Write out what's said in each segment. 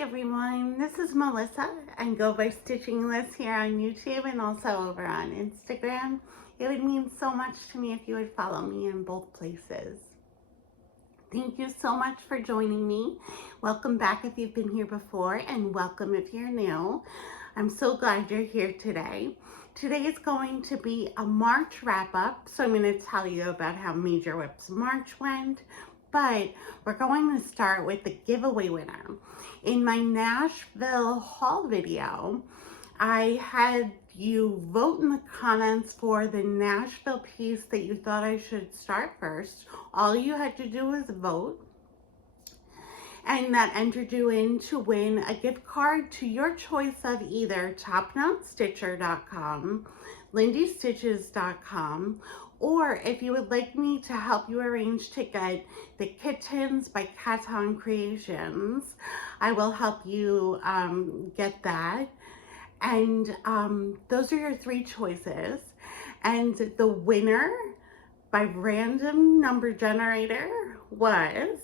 everyone, this is Melissa and Go by Stitching Liz here on YouTube and also over on Instagram. It would mean so much to me if you would follow me in both places. Thank you so much for joining me. Welcome back if you've been here before, and welcome if you're new. I'm so glad you're here today. Today is going to be a March wrap-up, so I'm going to tell you about how Major Whip's March went, but we're going to start with the giveaway winner. In my Nashville Haul video, I had you vote in the comments for the Nashville piece that you thought I should start first. All you had to do was vote, and that entered you in to win a gift card to your choice of either topknotstitcher.com, lindystitches.com, or if you would like me to help you arrange to get the Kittens by Caton Creations, I will help you get that. And those are your three choices. And the winner by random number generator was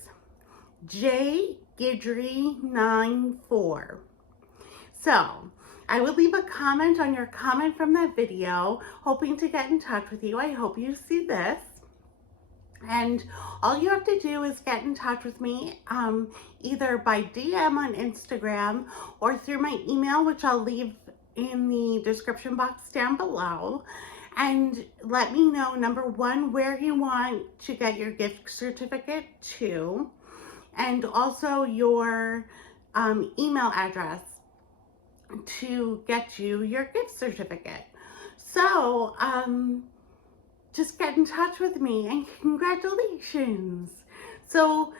J Gidry 94. So I will leave a comment on your comment from that video, hoping to get in touch with you. I hope you see this. And all you have to do is get in touch with me either by DM on Instagram or through my email, which I'll leave in the description box down below. And let me know, number one, where you want to get your gift certificate to, and also your email address to get you your gift certificate. So just get in touch with me, and congratulations. So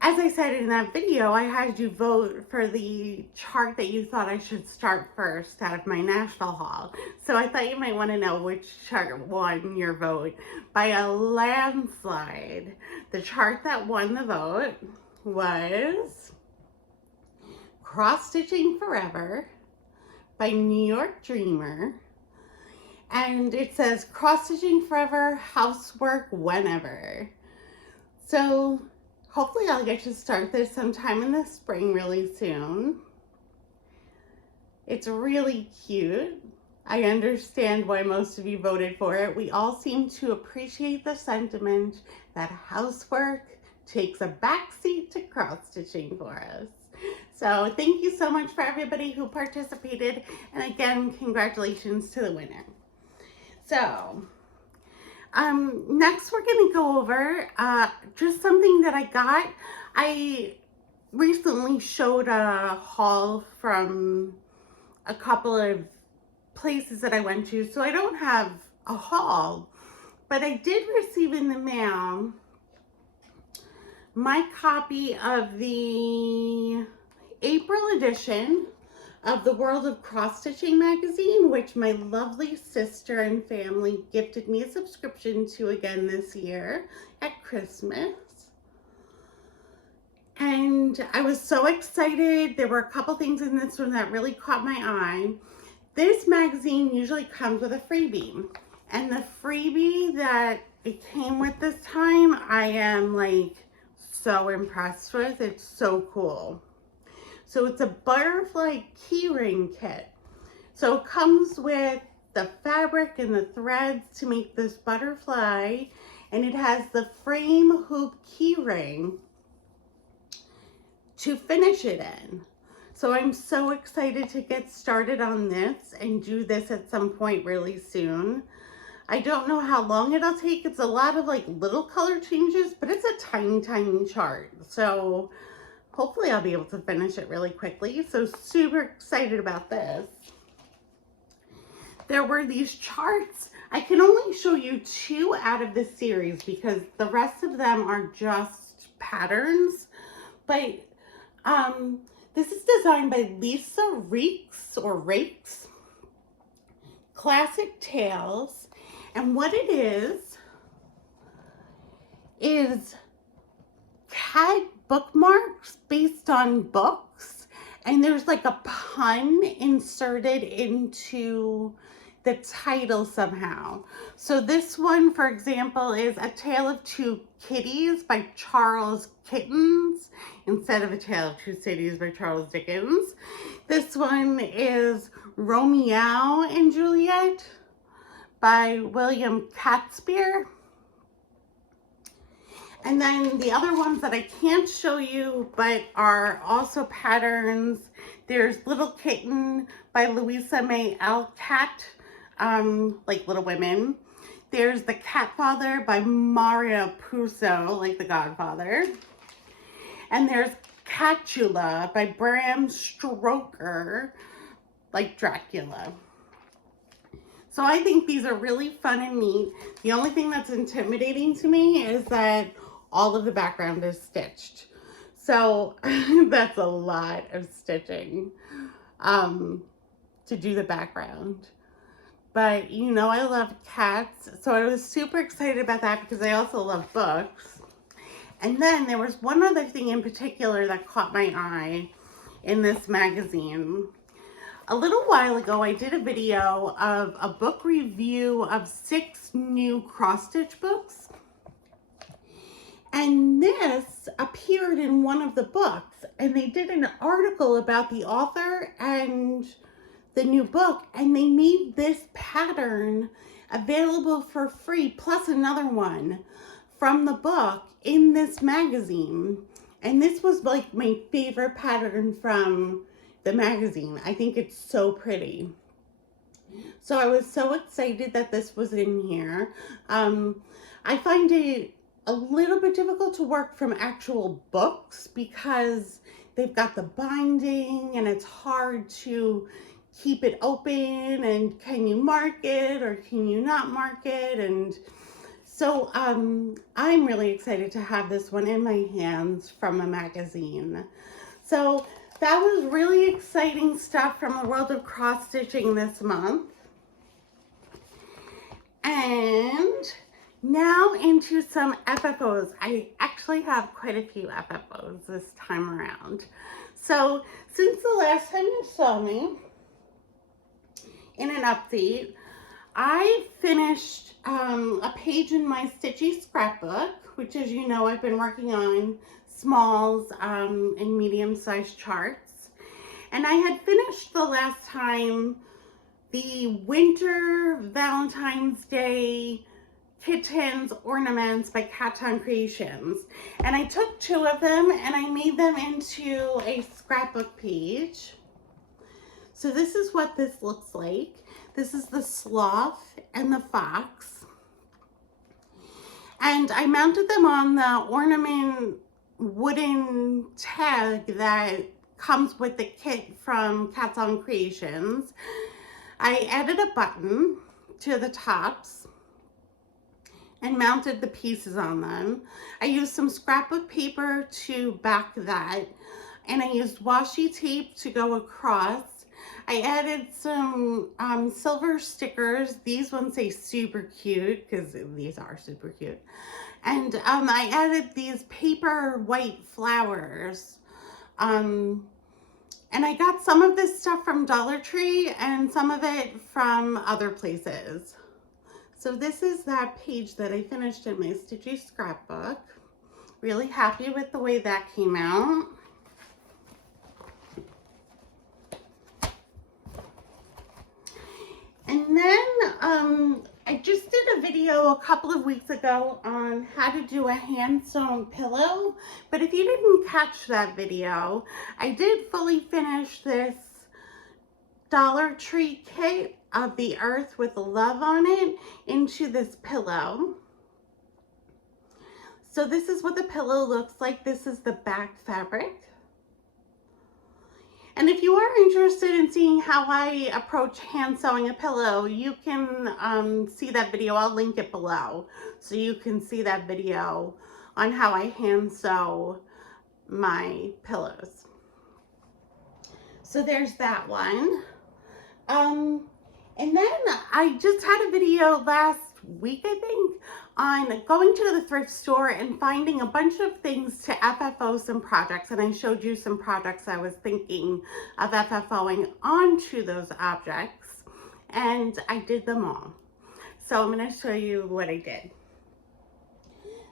as I said in that video, I had you vote for the chart that you thought I should start first out of my Nashville haul. So I thought you might want to know which chart won your vote by a landslide. The chart that won the vote was Cross Stitching Forever by New York Dreamer. And it says Cross Stitching Forever, housework whenever. So hopefully I'll get to start this sometime in the spring really soon. It's really cute. I understand why most of you voted for it. We all seem to appreciate the sentiment that housework takes a backseat to cross stitching for us. So thank you so much for everybody who participated. And again, congratulations to the winner. So next we're going to go over just something that I got. I recently showed a haul from a couple of places that I went to, so I don't have a haul, but I did receive in the mail my copy of the April edition of the World of Cross Stitching magazine, which my lovely sister and family gifted me a subscription to again this year at Christmas. And I was so excited. There were a couple things in this one that really caught my eye. This magazine usually comes with a freebie, and the freebie that it came with this time, I am like so impressed with. It's so cool. So it's a butterfly keyring kit. So it comes with the fabric and the threads to make this butterfly, and it has the frame hoop keyring to finish it in. So I'm so excited to get started on this and do this at some point really soon. I don't know how long it'll take. It's a lot of like little color changes, but it's a tiny, tiny chart. So hopefully I'll be able to finish it really quickly. So super excited about this. There were these charts. I can only show you 2 out of this series because the rest of them are just patterns. But this is designed by Lisa Rakes, Classic Tales. And what it is cat bookmarks based on books, and there's like a pun inserted into the title somehow. So this one, for example, is A Tale of Two Kitties by Charles Kittens instead of A Tale of Two Cities by Charles Dickens. This one is Romeo and Juliet by William Shakespeare. And then the other ones that I can't show you but are also patterns, there's Little Kitten by Louisa May Alcott, like Little Women. There's The Catfather by Mario Puzo, like The Godfather. And there's Catula by Bram Stoker, like Dracula. So I think these are really fun and neat. The only thing that's intimidating to me is that all of the background is stitched. So that's a lot of stitching to do the background. But you know I love cats, so I was super excited about that because I also love books. And then there was one other thing in particular that caught my eye in this magazine. A little while ago, I did a video of a book review of 6 new cross-stitch books. And this appeared in one of the books, and they did an article about the author and the new book, and they made this pattern available for free, plus another one from the book in this magazine. And this was like my favorite pattern from the magazine. I think it's so pretty. So I was so excited that this was in here. I find it a little bit difficult to work from actual books because they've got the binding and it's hard to keep it open, and can you mark it or can you not mark it? And so I'm really excited to have this one in my hands from a magazine. So that was really exciting stuff from the world of cross stitching this month. And now into some FFOs. I actually have quite a few FFOs this time around. So since the last time you saw me in an update, I finished a page in my Stitchy scrapbook, which, as you know, I've been working on smalls and medium-sized charts. And I had finished the last time the Winter Valentine's Day Kittens Ornaments by Handsewn Creations. And I took 2 of them and I made them into a scrapbook page. So this is what this looks like. This is the sloth and the fox. And I mounted them on the ornament wooden tag that comes with the kit from Handsewn Creations. I added a button to the tops and mounted the pieces on them. I used some scrapbook paper to back that, and I used washi tape to go across. I added some silver stickers. These ones say super cute because these are super cute. And I added these paper white flowers. And I got some of this stuff from Dollar Tree and some of it from other places. So this is that page that I finished in my Stitchy scrapbook. Really happy with the way that came out. And then I just did a video a couple of weeks ago on how to do a hand sewn pillow. But if you didn't catch that video, I did fully finish this Dollar Tree kit of the earth with love on it into this pillow. So this is what the pillow looks like. This is the back fabric. And if you are interested in seeing how I approach hand sewing a pillow, you can see that video. I'll link it below so you can see that video on how I hand sew my pillows. So there's that one. And then I just had a video last week, I think, on going to the thrift store and finding a bunch of things to FFO some projects. And I showed you some projects I was thinking of FFOing onto those objects. and I did them all. So I'm going to show you what I did.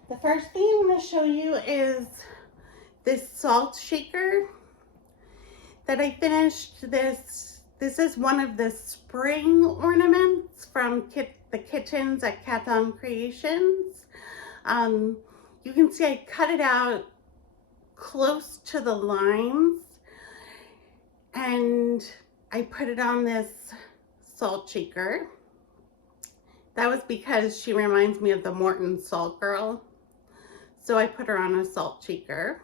The first thing I'm going to show you is this salt shaker that I finished. This is one of the spring ornaments from the Kittens at Handsewn Creations. You can see I cut it out close to the lines and I put it on this salt shaker. That was because she reminds me of the Morton Salt Girl. So I put her on a salt shaker.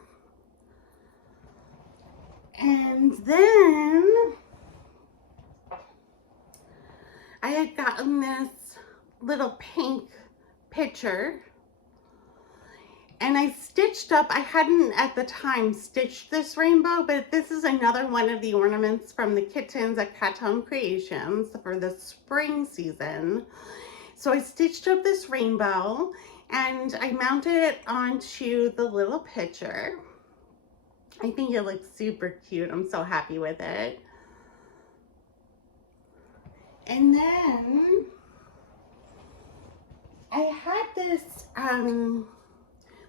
And then I had gotten this little pink pitcher and I stitched up, I hadn't at the time stitched this rainbow, but this is another one of the ornaments from the Kittens at Handsewn Creations for the spring season. So I stitched up this rainbow and I mounted it onto the little pitcher. I think it looks super cute. I'm so happy with it. And then I had this,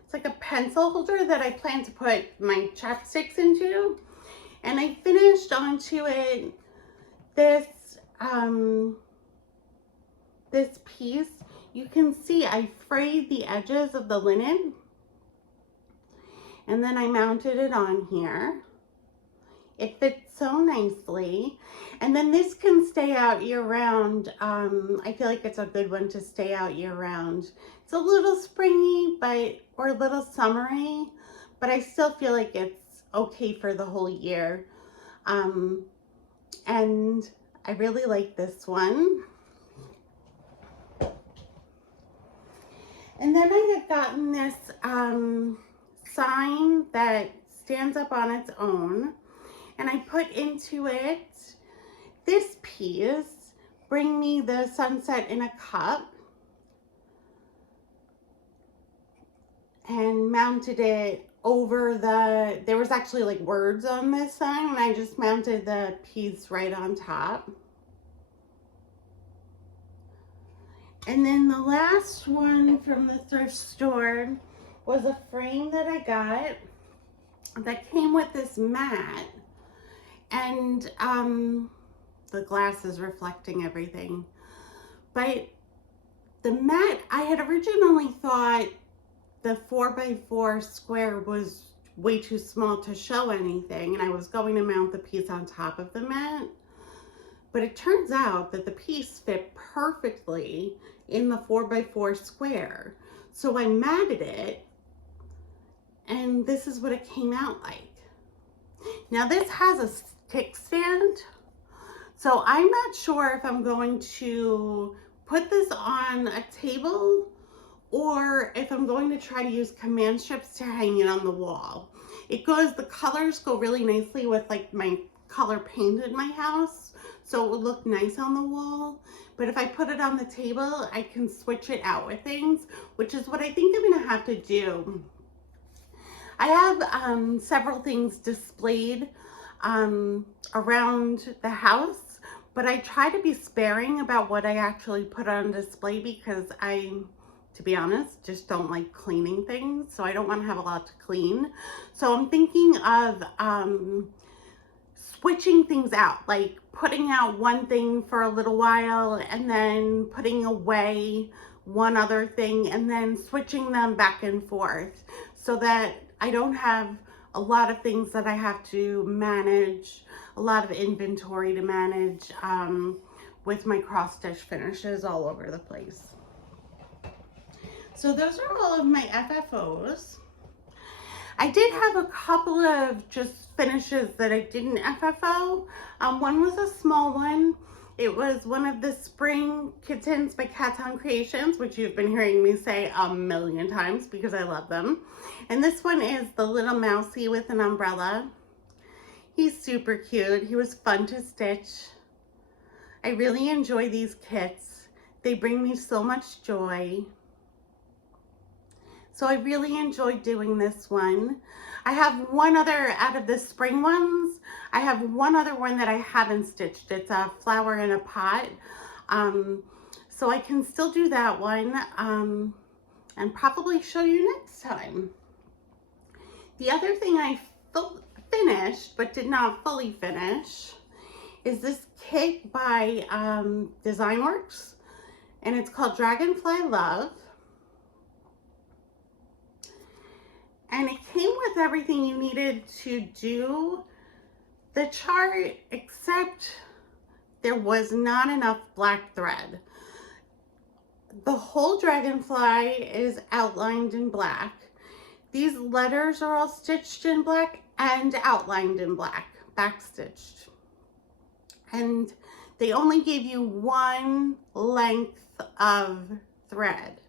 it's like a pencil holder that I plan to put my chopsticks into. And I finished onto it this, this piece. You can see I frayed the edges of the linen. And then I mounted it on here. It fits so nicely. And then this can stay out year round. I feel like it's a good one to stay out year round. It's a little springy, or a little summery, but I still feel like it's okay for the whole year. And I really like this one. And then I had gotten this sign that stands up on its own, and I put into it this piece, Bring Me the Sunset in a Cup, and mounted it over there was actually like words on this sign, and I just mounted the piece right on top. And then the last one from the thrift store was a frame that I got that came with this mat, and the glass is reflecting everything. But the mat, I had originally thought the 4x4 square was way too small to show anything, and I was going to mount the piece on top of the mat. But it turns out that the piece fit perfectly in the 4x4 square. So I matted it, and this is what it came out like. Now this has a kickstand, so I'm not sure if I'm going to put this on a table or if I'm going to try to use command strips to hang it on the wall. The colors go really nicely with like my color paint in my house, so it would look nice on the wall. But if I put it on the table, I can switch it out with things, which is what I think I'm gonna have to do. I have several things displayed around the house, but I try to be sparing about what I actually put on display because I, to be honest, just don't like cleaning things, so I don't want to have a lot to clean. So I'm thinking of switching things out, like putting out one thing for a little while and then putting away one other thing and then switching them back and forth so that I don't have a lot of things that I have to manage, a lot of inventory to manage with my cross stitch finishes all over the place. So those are all of my FFOs. I did have a couple of just finishes that I didn't FFO. One was a small one. It was one of the spring kittens by Handsewn Creations, which you've been hearing me say a million times because I love them. And this one is the little mousey with an umbrella. He's super cute. He was fun to stitch. I really enjoy these kits. They bring me so much joy. So I really enjoyed doing this one. I have one other out of the spring ones. I have one other one that I haven't stitched. It's a flower in a pot. So I can still do that one and probably show you next time. The other thing I finished but did not fully finish is this kit by Designworks, and it's called Dragonfly Love. And it came with everything you needed to do the chart, except there was not enough black thread. The whole dragonfly is outlined in black. These letters are all stitched in black and outlined in black, backstitched. And they only gave you one length of thread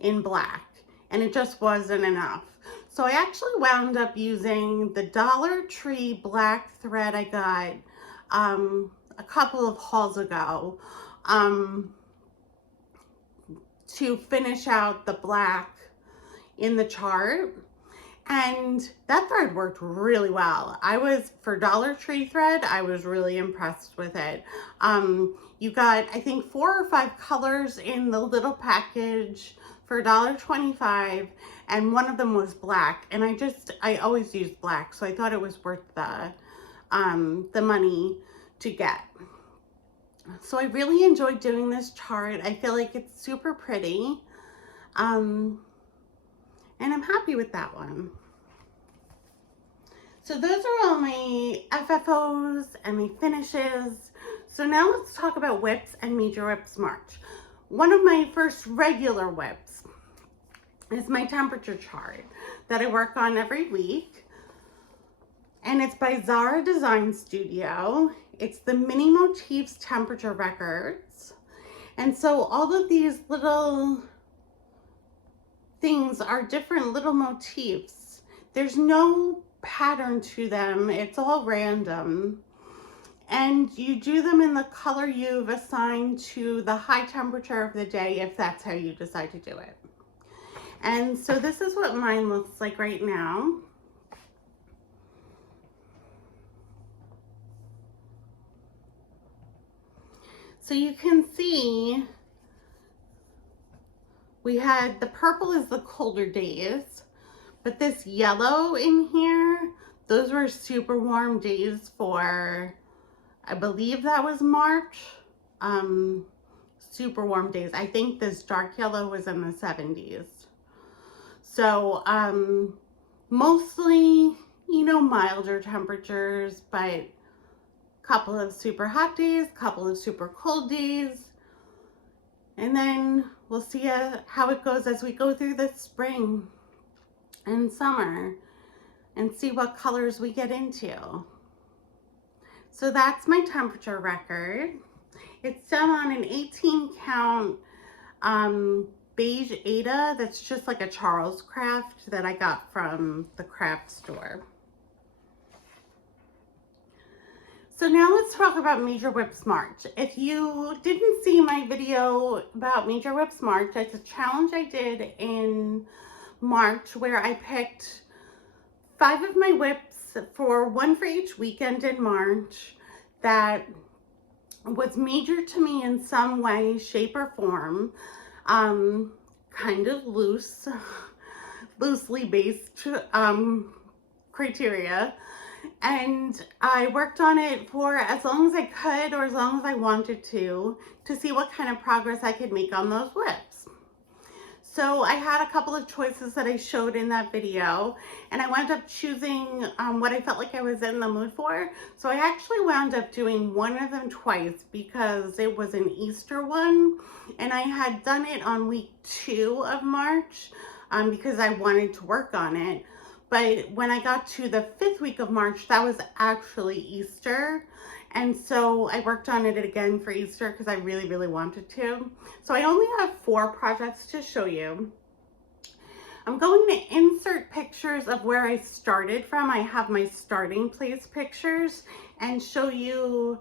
in black, and it just wasn't enough. So I actually wound up using the Dollar Tree black thread I got a couple of hauls ago to finish out the black in the chart, and that thread worked really well. For Dollar Tree thread, I was really impressed with it. You got, I think, 4 or 5 colors in the little package for $1.25, and one of them was black, and I always use black, so I thought it was worth the money to get. So I really enjoyed doing this chart. I feel like it's super pretty, and I'm happy with that one. So those are all my FFOs and my finishes. So now let's talk about whips and Major Whips March. One of my first regular whips is my temperature chart that I work on every week. And it's by Zara Design Studio. It's the Mini Motifs Temperature Records. And so all of these little things are different little motifs. There's no pattern to them. It's all random. And you do them in the color you've assigned to the high temperature of the day, if that's how you decide to do it. And so this is what mine looks like right now. So you can see we had the purple is the colder days, but this yellow in here, those were super warm days for, I believe that was March. Super warm days. I think this dark yellow was in the 70s. So mostly, you know, milder temperatures, but couple of super hot days, couple of super cold days, and then we'll see how it goes as we go through the spring and summer and see what colors we get into. So that's my temperature record. It's done on an 18 count beige Aida that's just like a Charles craft that I got from the craft store. So now let's talk about Major Whips March. If you didn't see my video about Major Whips March, it's a challenge I did in March where I picked 5 of my whips, one for each weekend in March, that was major to me in some way, shape, or form. Kind of loosely based criteria. And I worked on it for as long as I could, or as long as I wanted to see what kind of progress I could make on those whips. So I had a couple of choices that I showed in that video, and I wound up choosing what I felt like I was in the mood for. So I actually wound up doing one of them twice because it was an Easter one, and I had done it on week 2 of March because I wanted to work on it. But when I got to the 5th week of March, that was actually Easter. And so I worked on it again for Easter because I really, really wanted to. So I only have 4 projects to show you. I'm going to insert pictures of where I started from. I have my starting place pictures, and show you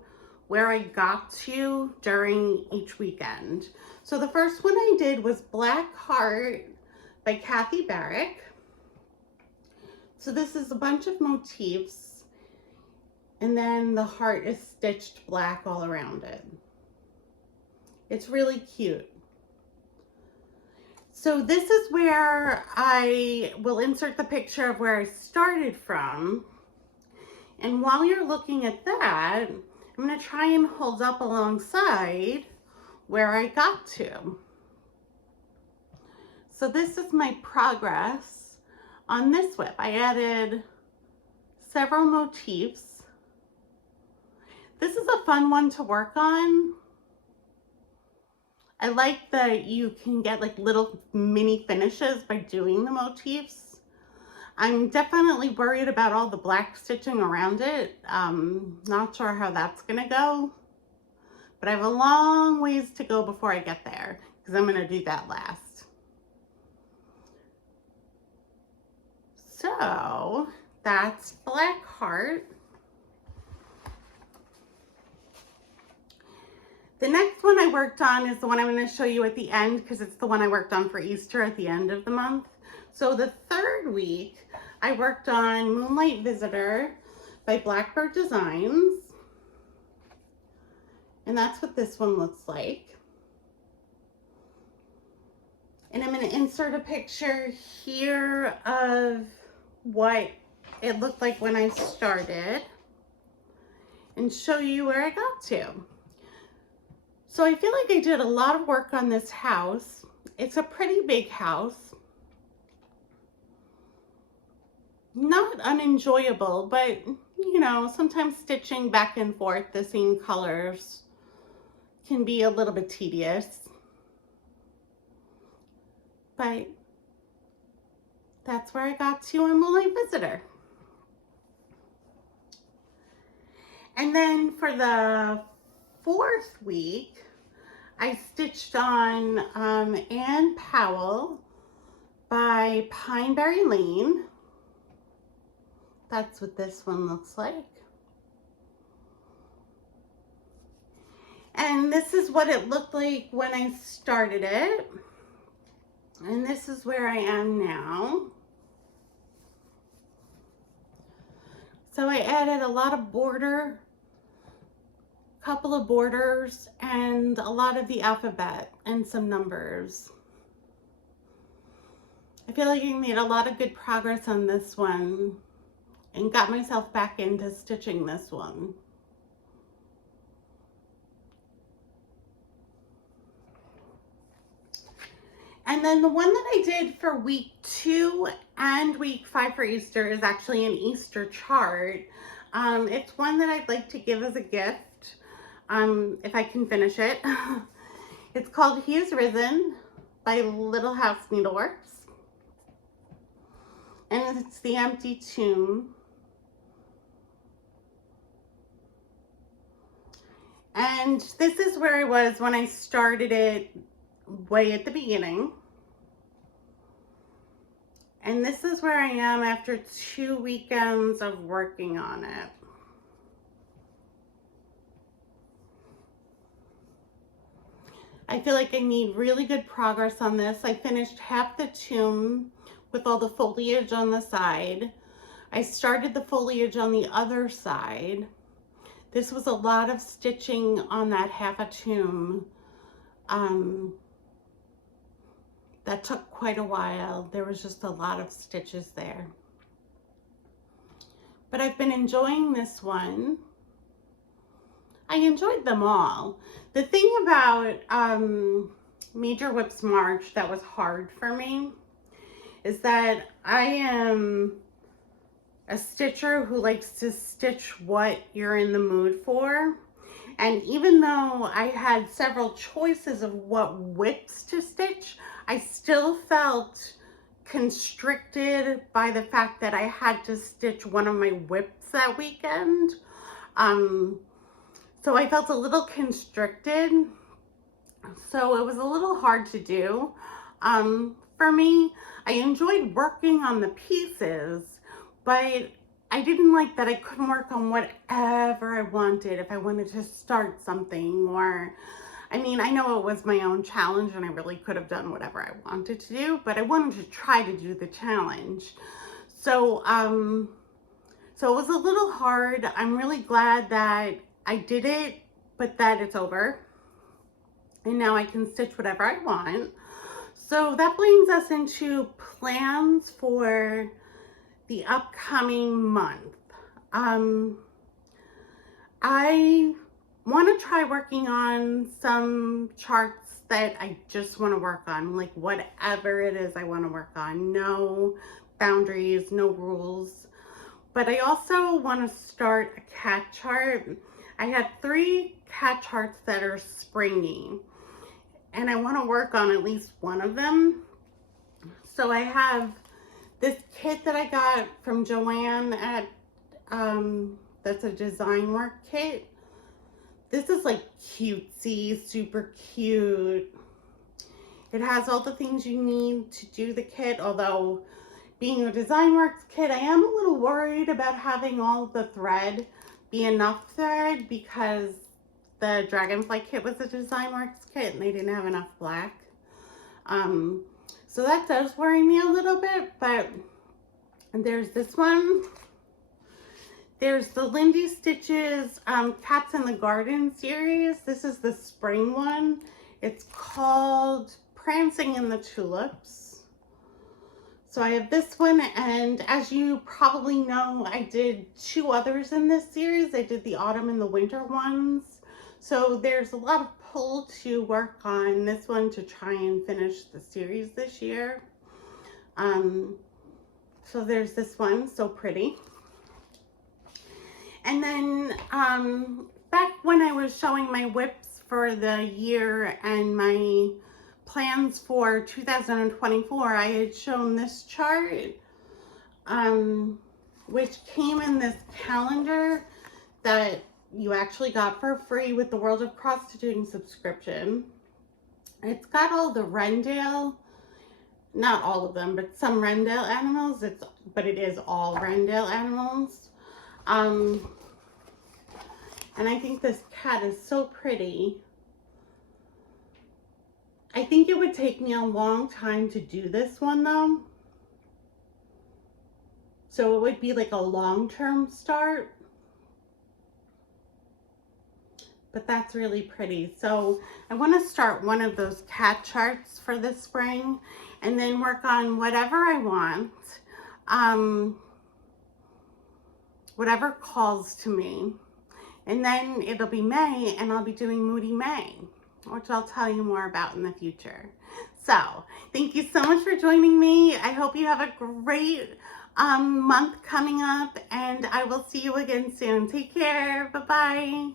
where I got to during each weekend. So the first one I did was Black Heart by Kathy Barrick. So this is a bunch of motifs And then the heart is stitched black all around it. It's really cute. So this is where I will insert the picture of where I started from. And while you're looking at that, I'm going to try and hold up alongside where I got to. So this is my progress on this whip. I added several motifs. This is a fun one to work on. I like that you can get like little mini finishes by doing the motifs. I'm definitely worried about all the black stitching around it. Not sure how that's gonna go, but I have a long ways to go before I get there because I'm gonna do that last. So that's Black Heart. The next one I worked on is the one I'm going to show you at the end because it's the one I worked on for Easter at the end of the month. So the third week, I worked on Moonlight Visitor by Blackbird Designs. And that's what this one looks like. And I'm going to insert a picture here of what it looked like when I started and show you where I got to. So I feel like I did a lot of work on this house. It's a pretty big house. Not unenjoyable, but you know, sometimes stitching back and forth the same colors can be a little bit tedious. But that's where I got to on Moonlight Visitor. And then for the fourth week, I stitched on Anne Powell by Pineberry Lane. That's what this one looks like. And this is what it looked like when I started it. And this is where I am now. So I added a lot of border, couple of borders, and a lot of the alphabet and some numbers. I feel like I made a lot of good progress on this one and got myself back into stitching this one. And then the one that I did for week 2 and week 5 for Easter is actually an Easter chart. It's one that I'd like to give as a gift, if I can finish it. It's called He Is Risen by Little House Needleworks. And it's the empty tomb. And this is where I was when I started it way at the beginning. And this is where I am after 2 weekends of working on it. I feel like I made really good progress on this. I finished half the tomb with all the foliage on the side. I started the foliage on the other side. This was a lot of stitching on that half a tomb. That took quite a while. There was just a lot of stitches there. But I've been enjoying this one. I enjoyed them all. The thing about Major Whips March that was hard for me is that I am a stitcher who likes to stitch what you're in the mood for. And even though I had several choices of what whips to stitch, I still felt constricted by the fact that I had to stitch one of my whips that weekend. So I felt a little constricted. So it was a little hard to do. For me, I enjoyed working on the pieces, but I didn't like that I couldn't work on whatever I wanted if I wanted to start something. Or, I mean, I know it was my own challenge and I really could have done whatever I wanted to do, but I wanted to try to do the challenge. So So it was a little hard. I'm really glad that I did it, but that it's over. And now I can stitch whatever I want. So that brings us into plans for the upcoming month. I want to try working on some charts that I just want to work on, like whatever it is I want to work on. No boundaries, no rules. But I also want to start a cat chart. I have 3 cat charts that are springy, and I want to work on at least one of them. So I have this kit that I got from Joanne at, that's a design work kit. This is like cutesy, super cute. It has all the things you need to do the kit, although being a design works kit, I am a little worried about having all the thread be enough thread, because the Dragonfly kit was a design works kit and they didn't have enough black. So that does worry me a little bit, but there's this one. There's the Lindy Stitches Cats in the Garden series. This is the spring one. It's called Prancing in the Tulips. So I have this one, and as you probably know, I did 2 others in this series. I did the autumn and the winter ones. So there's a lot of pull to work on this one to try and finish the series this year. So there's this one, so pretty. And then back when I was showing my whips for the year and my plans for 2024, I had shown this chart, which came in this calendar that you actually got for free with the World of Cross Stitching subscription. It's got all the Rendale, not all of them, but some Rendale animals. But it is all Rendale animals. And I think this cat is so pretty. I think it would take me a long time to do this one though. So it would be like a long-term start. But that's really pretty. So I want to start one of those cat charts for this spring and then work on whatever I want. Whatever calls to me. And then it'll be May and I'll be doing Moody May, which I'll tell you more about in the future. So thank you so much for joining me. I hope you have a great month coming up, and I will see you again soon. Take care. Bye-bye.